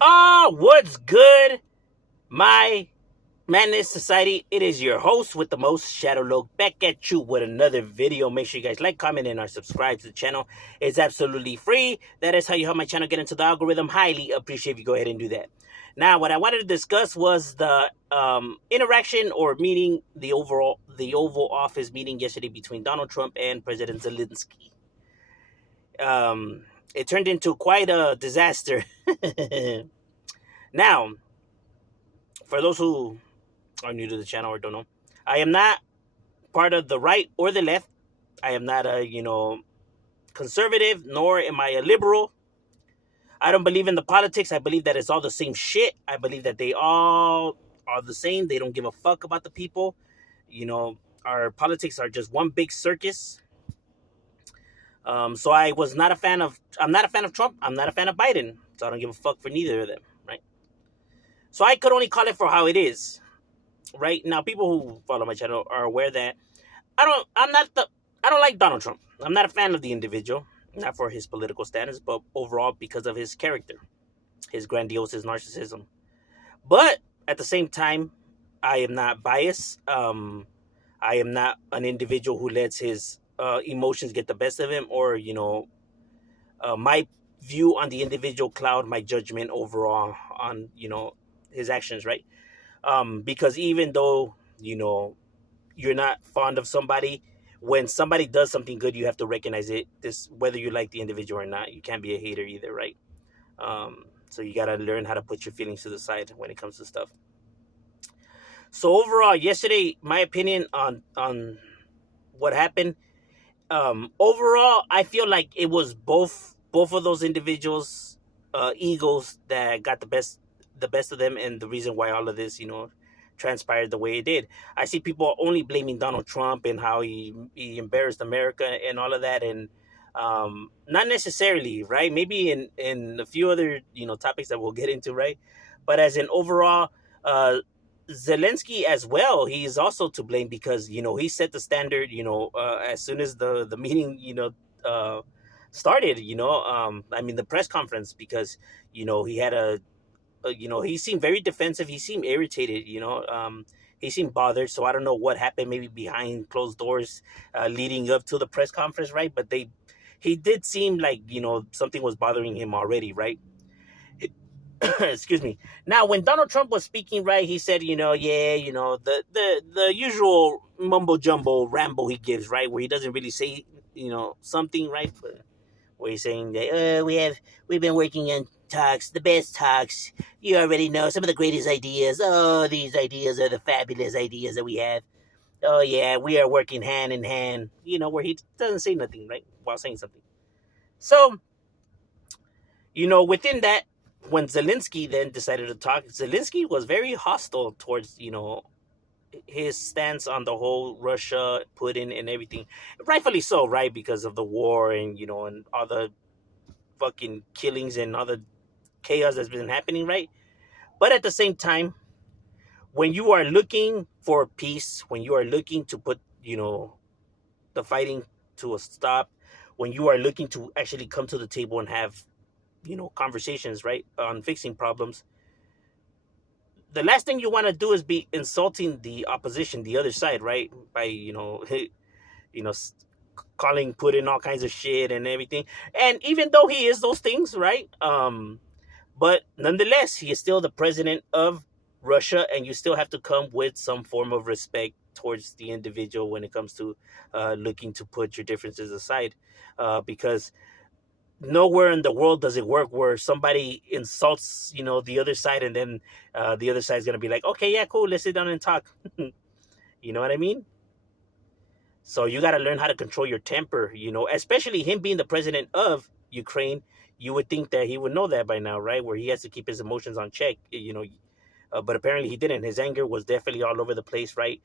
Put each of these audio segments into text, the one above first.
What's good, my Madness Society? It is your host with the most, Shadow Loke, back at you with another video. Make sure you guys like, comment, and subscribe to the channel. It's absolutely free. That is how you help my channel get into the algorithm. Highly appreciate if you go ahead and do that. Now, what I wanted to discuss was the interaction or meeting, the Oval Office meeting yesterday between Donald Trump and President Zelensky. It turned into quite a disaster. Now, for those who are new to the channel or don't know, I am not part of the right or the left. I am not a, conservative, nor am I a liberal. I don't believe in the politics. I believe that it's all the same shit. I believe that they all are the same. They don't give a fuck about the people. Our politics are just one big circus. So I'm not a fan of Trump. I'm not a fan of Biden. So I don't give a fuck for neither of them, right? So I could only call it for how it is. Right now, people who follow my channel are aware that I don't like Donald Trump. I'm not a fan of the individual, not for his political status, but overall because of his character, his grandiose, his narcissism. But at the same time, I am not biased. I am not an individual who lets his emotions get the best of him, or my view on the individual cloud my judgment overall on his actions, right? Because even though you're not fond of somebody, when somebody does something good, you have to recognize it. This whether you like the individual or not, you can't be a hater either, right? So you gotta learn how to put your feelings to the side when it comes to stuff. So overall, yesterday, my opinion on what happened. Overall, I feel like it was both of those individuals' egos that got the best of them, and the reason why all of this, transpired the way it did. I see people only blaming Donald Trump and how he embarrassed America and all of that, and not necessarily, right? Maybe in a few other topics that we'll get into, right? But as an overall, Zelensky as well, he is also to blame because he set the standard. As soon as the meeting started, I mean the press conference, because he had he seemed very defensive. He seemed irritated. He seemed bothered. So I don't know what happened. Maybe behind closed doors, leading up to the press conference, right? But he did seem like something was bothering him already, right? Excuse me. Now, when Donald Trump was speaking, right, he said, the usual mumbo jumbo ramble he gives, right, where he doesn't really say, something, right, but where he's saying that we've been working on talks, the best talks. You already know some of the greatest ideas. Oh, these ideas are the fabulous ideas that we have. Oh yeah, we are working hand in hand. Where he doesn't say nothing, right, while saying something. So, within that, when Zelensky then decided to talk, Zelensky was very hostile towards, his stance on the whole Russia, Putin, and everything. Rightfully so, right? Because of the war and, and all the fucking killings and all the chaos that's been happening, right? But at the same time, when you are looking for peace, when you are looking to put, the fighting to a stop, when you are looking to actually come to the table and have conversations, right, on fixing problems, the last thing you want to do is be insulting the opposition, the other side, right, by calling Putin all kinds of shit and everything. And even though he is those things, right, but nonetheless, he is still the president of Russia, and you still have to come with some form of respect towards the individual when it comes to looking to put your differences aside, because nowhere in the world does it work where somebody insults the other side, and then the other side is going to be like, okay, yeah, cool, let's sit down and talk. You know what I mean? So you got to learn how to control your temper, especially him being the president of Ukraine. You would think that he would know that by now, right, where he has to keep his emotions on check, but apparently he didn't. His anger was definitely all over the place, right?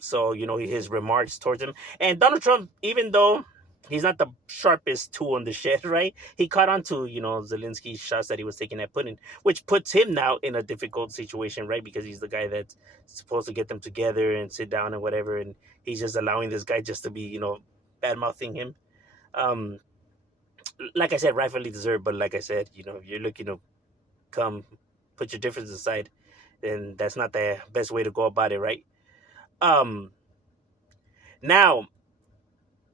So his remarks towards him, and Donald Trump, even though he's not the sharpest tool in the shed, right? He caught on to, Zelensky's shots that he was taking at Putin, which puts him now in a difficult situation, right? Because he's the guy that's supposed to get them together and sit down and whatever, and he's just allowing this guy just to be, bad mouthing him. Like I said, rightfully deserved, but like I said, you're looking to come put your differences aside, then that's not the best way to go about it, right? Um, Now,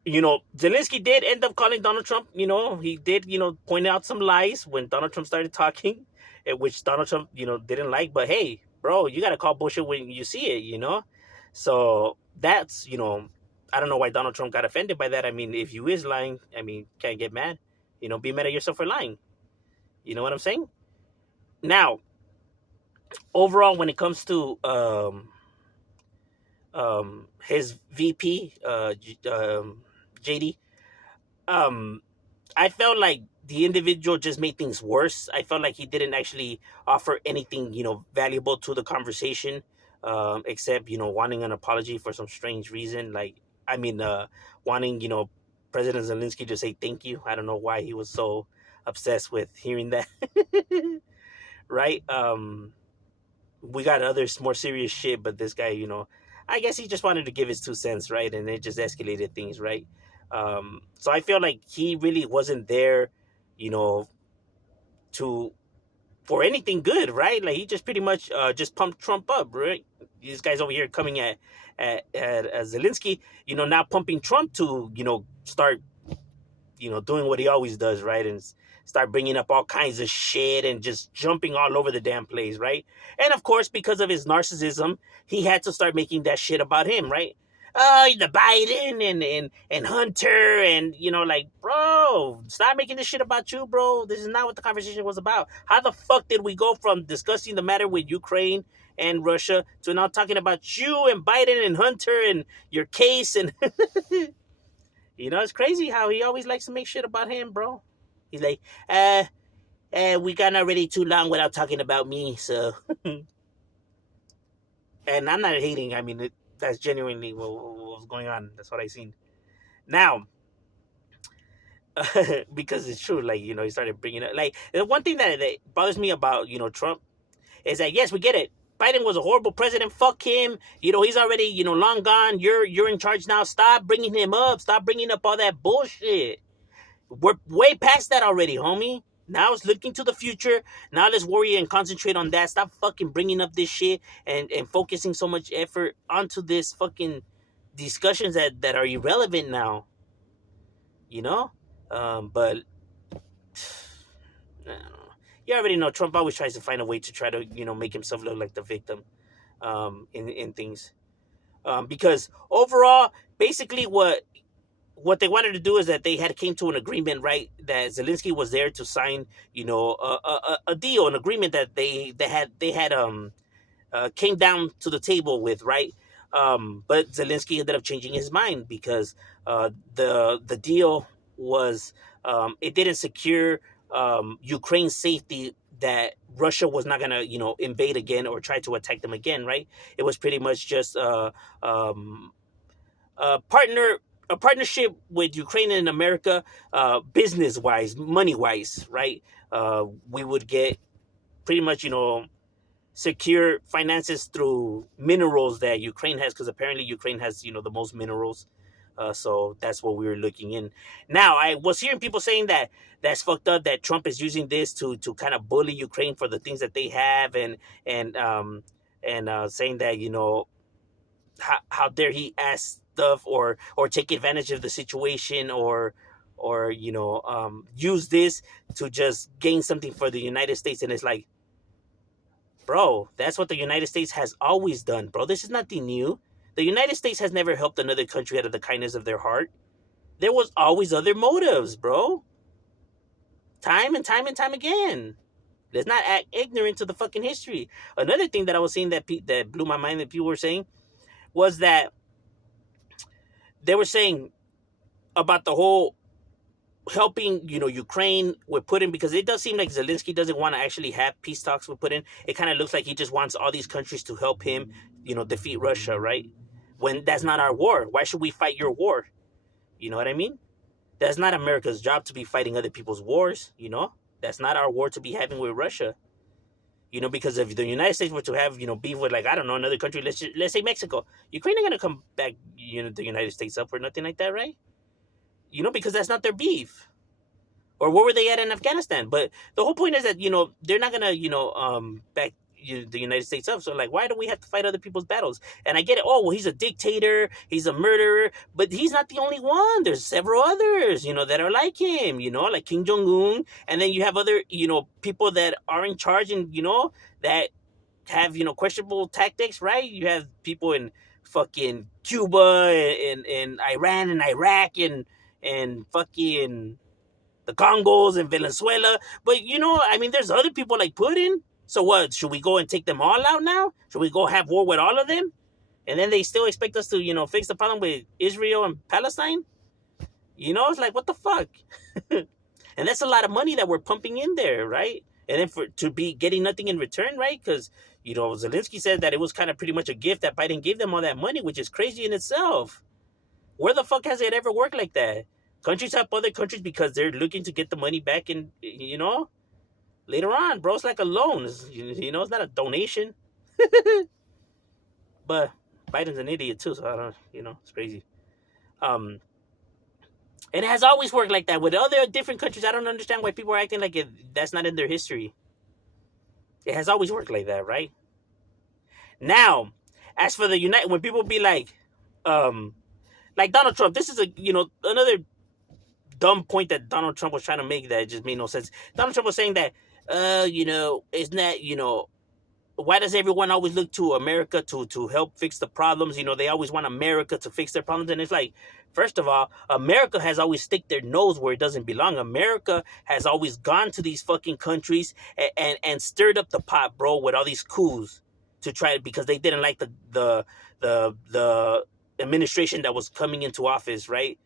Zelensky did end up calling Donald Trump. He did, point out some lies when Donald Trump started talking, which Donald Trump, didn't like. But hey, bro, you got to call bullshit when you see it. So that's, I don't know why Donald Trump got offended by that. I mean, if you is lying, I mean, can't get mad. Be mad at yourself for lying. You know what I'm saying? Now, overall, when it comes to his VP, JD, um, I felt like the individual just made things worse. I felt like he didn't actually offer anything, valuable to the conversation, except, wanting an apology for some strange reason. Like, I mean, wanting, President Zelensky to say thank you. I don't know why he was so obsessed with hearing that. Right? We got other more serious shit, but this guy, I guess he just wanted to give his 2 cents, right? And it just escalated things, right? So I feel like he really wasn't there, you know, to for anything good, right? Like he just pretty much just pumped Trump up, right? These guys over here coming at Zelensky, now pumping Trump to start doing what he always does, right? And start bringing up all kinds of shit and just jumping all over the damn place, right? And of course, because of his narcissism, he had to start making that shit about him, right? The Biden and Hunter and like, bro, stop making this shit about you, bro. This is not what the conversation was about. How the fuck did we go from discussing the matter with Ukraine and Russia to now talking about you and Biden and Hunter and your case and it's crazy how he always likes to make shit about him, bro. He's like, we gone already too long without talking about me, so. And I'm not hating. I mean, that's genuinely what was going on. That's what I seen. Now, because it's true, like, he started bringing it. Like, the one thing that bothers me about, Trump is that, yes, we get it. Biden was a horrible president. Fuck him. He's already, long gone. You're in charge now. Stop bringing him up. Stop bringing up all that bullshit. We're way past that already, homie. Now it's looking to the future. Now let's worry and concentrate on that. Stop fucking bringing up this shit and focusing so much effort onto this fucking discussions that are irrelevant now. But I don't know. You already know Trump always tries to find a way to try to make himself look like the victim in things, because overall, basically what they wanted to do is that they had came to an agreement, right? That Zelensky was there to sign, a deal, an agreement that they had came down to the table with, right? But Zelensky ended up changing his mind because the deal was it didn't secure Ukraine's safety, that Russia was not gonna invade again or try to attack them again, right? It was pretty much just a partnership with Ukraine and America, business wise, money wise, right? We would get pretty much secure finances through minerals that Ukraine has, because apparently Ukraine has the most minerals. So that's what we were looking in. Now, I was hearing people saying that that's fucked up, that Trump is using this to kind of bully Ukraine for the things that they have, and saying that how dare he ask stuff or take advantage of the situation or use this to just gain something for the United States. And it's like, bro, that's what the United States has always done, bro. This is nothing new. The United States has never helped another country out of the kindness of their heart. There was always other motives, bro. Time and time and time again. Let's not act ignorant to the fucking history. Another thing that I was seeing that blew my mind, that people were saying, was that they were saying about the whole helping, Ukraine with Putin, because it does seem like Zelensky doesn't want to actually have peace talks with Putin. It kind of looks like he just wants all these countries to help him, defeat Russia, right? When that's not our war. Why should we fight your war? You know what I mean? That's not America's job to be fighting other people's wars, That's not our war to be having with Russia. Because if the United States were to have, beef with, like, I don't know, another country, let's say Mexico, Ukraine ain't gonna come back, the United States up or nothing like that, right? Because that's not their beef. or where were they at in Afghanistan? But the whole point is that they're not gonna back the United States up. So like, why do we have to fight other people's battles? And I get it. Oh well, he's a dictator, he's a murderer, but he's not the only one. There's several others that are like him. Like Kim Jong Un, and then you have other people that are in charge and that have questionable tactics, right? You have people in fucking Cuba and Iran and Iraq and fucking the Congos and Venezuela. But I mean, there's other people like Putin. So what? Should we go and take them all out now? Should we go have war with all of them? And then they still expect us to fix the problem with Israel and Palestine? It's like, what the fuck? And that's a lot of money that we're pumping in there, right? And then to be getting nothing in return, right? Because Zelensky said that it was kind of pretty much a gift that Biden gave them all that money, which is crazy in itself. Where the fuck has it ever worked like that? Countries help other countries because they're looking to get the money back and, later on, bro. It's like a loan. It's not a donation. But Biden's an idiot too, so I don't, it's crazy. And it has always worked like that with other different countries. I don't understand why people are acting like that's not in their history. It has always worked like that, right? Now, as for the when people be like Donald Trump, this is another dumb point that Donald Trump was trying to make that just made no sense. Donald Trump was saying that, it's not, why does everyone always look to America to help fix the problems? They always want America to fix their problems. And it's like, first of all, America has always stick their nose where it doesn't belong. America has always gone to these fucking countries and stirred up the pot, bro, with all these coups to try because they didn't like the administration that was coming into office, right?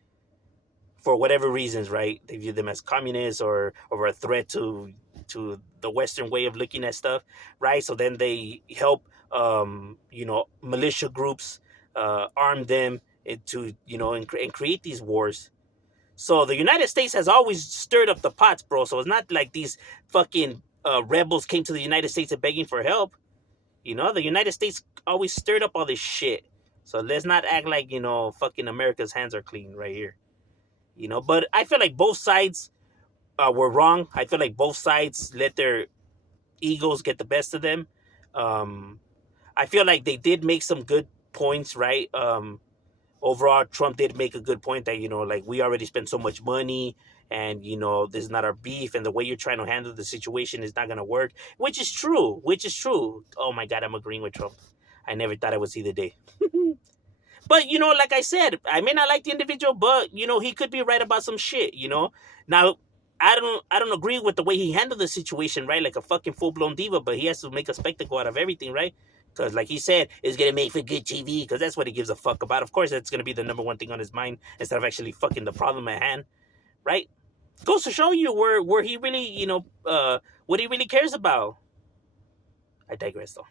For whatever reasons, right? They viewed them as communists or a threat to the Western way of looking at stuff, right? So then they help, militia groups, arm them into, and create these wars. So the United States has always stirred up the pots, bro. So it's not like these fucking rebels came to the United States and begging for help. The United States always stirred up all this shit. So let's not act like, fucking America's hands are clean right here. But I feel like both sides were wrong. I feel like both sides let their egos get the best of them. I feel like they did make some good points, right? Overall, Trump did make a good point that, like we already spent so much money and, this is not our beef and the way you're trying to handle the situation is not going to work, which is true. Oh my God, I'm agreeing with Trump. I never thought I would see the day. But, like I said, I may not like the individual, but, he could be right about some shit, Now, I don't agree with the way he handled the situation, right? Like a fucking full-blown diva, but he has to make a spectacle out of everything, right? Because, like he said, it's going to make for good TV, because that's what he gives a fuck about. Of course, that's going to be the number one thing on his mind instead of actually fucking the problem at hand, right? Goes to show you where he really, what he really cares about. I digress, though.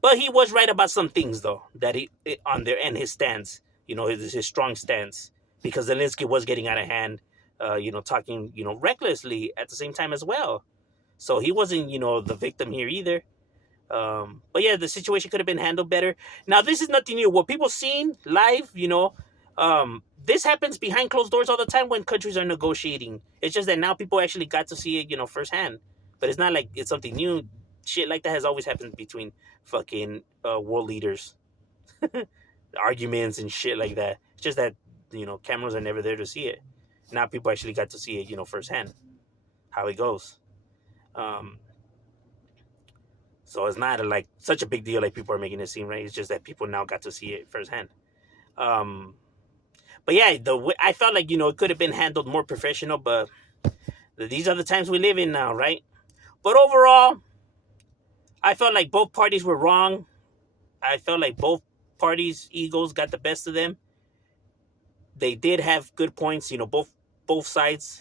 But he was right about some things, though, that he on there and his stance, his strong stance, because Zelensky was getting out of hand, talking, recklessly at the same time as well. So he wasn't, the victim here either. But yeah, the situation could have been handled better. Now, this is nothing new. What people seen live, this happens behind closed doors all the time when countries are negotiating. It's just that now people actually got to see it, firsthand. But it's not like it's something new. Shit like that has always happened between fucking world leaders. Arguments and shit like that. It's just that, cameras are never there to see it. Now people actually got to see it, firsthand. How it goes. So it's not like such a big deal like people are making it seem, right? It's just that people now got to see it firsthand. But yeah, I felt like, it could have been handled more professional, but these are the times we live in now, right? But overall, I felt like both parties were wrong. I felt like both parties' egos got the best of them. They did have good points, both sides.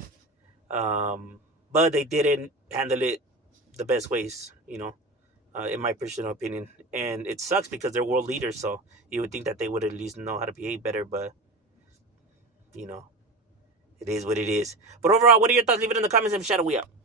But they didn't handle it the best ways, in my personal opinion. And it sucks because they're world leaders, so you would think that they would at least know how to behave better, but, it is what it is. But overall, what are your thoughts? Leave it in the comments and shout out. We out.